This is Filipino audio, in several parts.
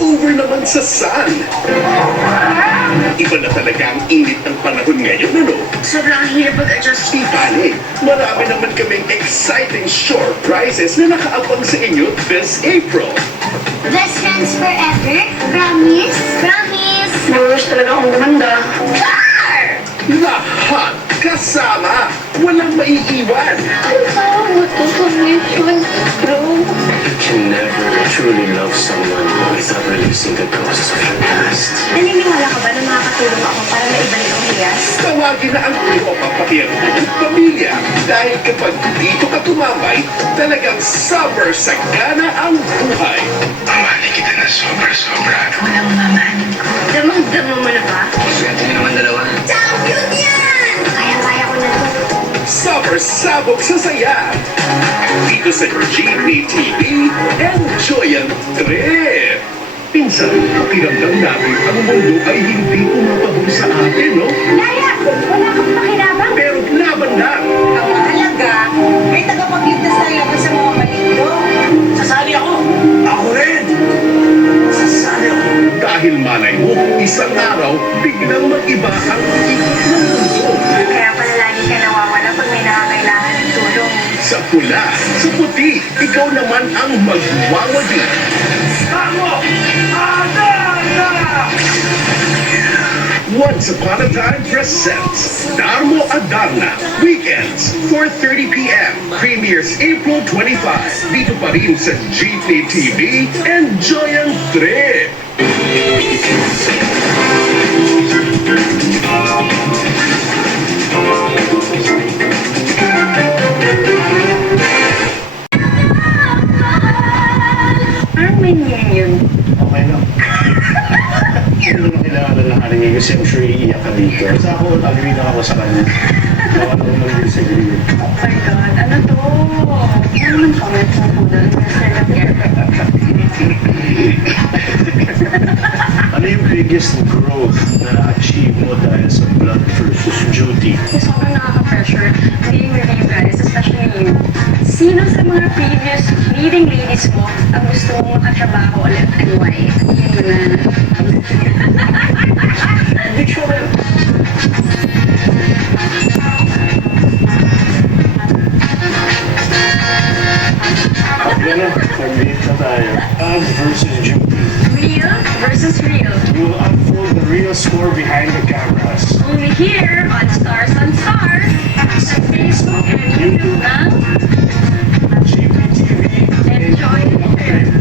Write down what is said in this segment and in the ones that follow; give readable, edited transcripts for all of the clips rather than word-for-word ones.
Over naman sa sun. Iba na talaga ang init ng panahon ngayon, ano? Sobrang hirap mag-adjust. Di bale, marami naman kaming exciting shore prizes na nakaabang sa inyo this April. Best friends forever? Promise? Promise! Nawish talaga akong gumanda. Car! Lahat kasama, walang maiiwan. Ano parang motivation, bro? You can never truly love someone without releasing the ghosts of your past. Naniniwala ka ba na makakatulong ako para maibalik ang hiyas? Tawagin na ang tropa pati ang buong pamilya dahil kapag dito ka tumambay, talagang summer sagana ang buhay. Mamali kita na sobra-sobra. Walang mamahalin ko. Damang-dama mo na ba? Swerte niyo naman dalawa. Champion yan! Kaya-kaya ko na to. Summer sabog sa saya. Dito sa GP TV, enjoy ang trip! Pinsan, pakiramdam natin ang mundo ay hindi pumapabog sa atin, no? Laya! Wala kang pakinabang. Pero laban lang! Ang mahalaga, may tagapagligtas na laban sa mga maligno. Sasali ako! Ako rin! Sasali ako! Dahil malay mo, isang araw, biglang mag-iba ang ikot ng mundo. Kaya pala lagi ka nawawala pag may nakakailangan ng tulong. Sa pula, sa puti, ikaw naman ang magwawagi. Ako! Adarna! Once Upon a Time presents Darmo Adarna Weekends, 4:30 p.m. Premieres April 25. Dito pa rin sa GP TV. Enjoy ang trip! Parang may niyang yun. Okay lang. Hindi mo na kailangan lalahanin ngayon kasi I'm sure iiyak ka dito. Sa ako, agree na ako sa kanya. Baka naman mag-disagree. Oh my God, ano to? Ano naman comment mo po doon? Ano yung biggest growth na na-achieve mo dahil sa blood versus duty? Sobrang nakaka-pressure being with you guys, especially you. Sino sa mga previous leading ladies mo ang gusto mong makatrabaho ulit and why? Yun mo na. Hindi sure. Gano'n, mag-meet na tayo. Love versus duty. Real versus real. We will unfold the real score behind the cameras. Only here on Stars on Stars sa Facebook and YouTube ng GPTV. Enjoy the Trip.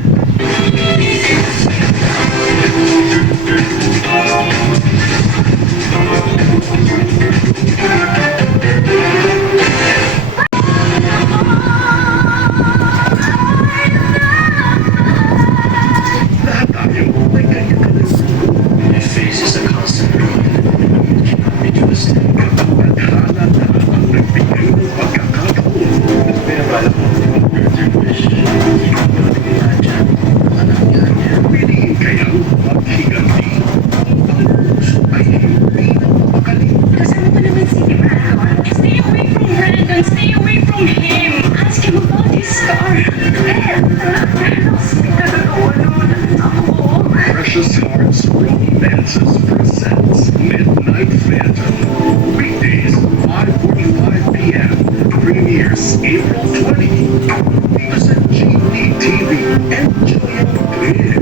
Lahat tayo may kanya-kanyang My face is a constant reminder that it cannot be twisted. tadhana na ang nagbigay ng pagkakataon. Pinabala ko. Wish. Hindi ko imagine. Ano nangyari niya? Piliin kayang maghiganti. Ang puso ay hindi na mapakali. Kasama ko naman si Brandon. Stay away from Brandon. Stay away from him. Ask him about his scar. Precious Hearts Romances presents Midnight Phantom. Weekdays, 5:45 p.m. Premieres April 20. Dito sa GP TV. Enjoy ang trip!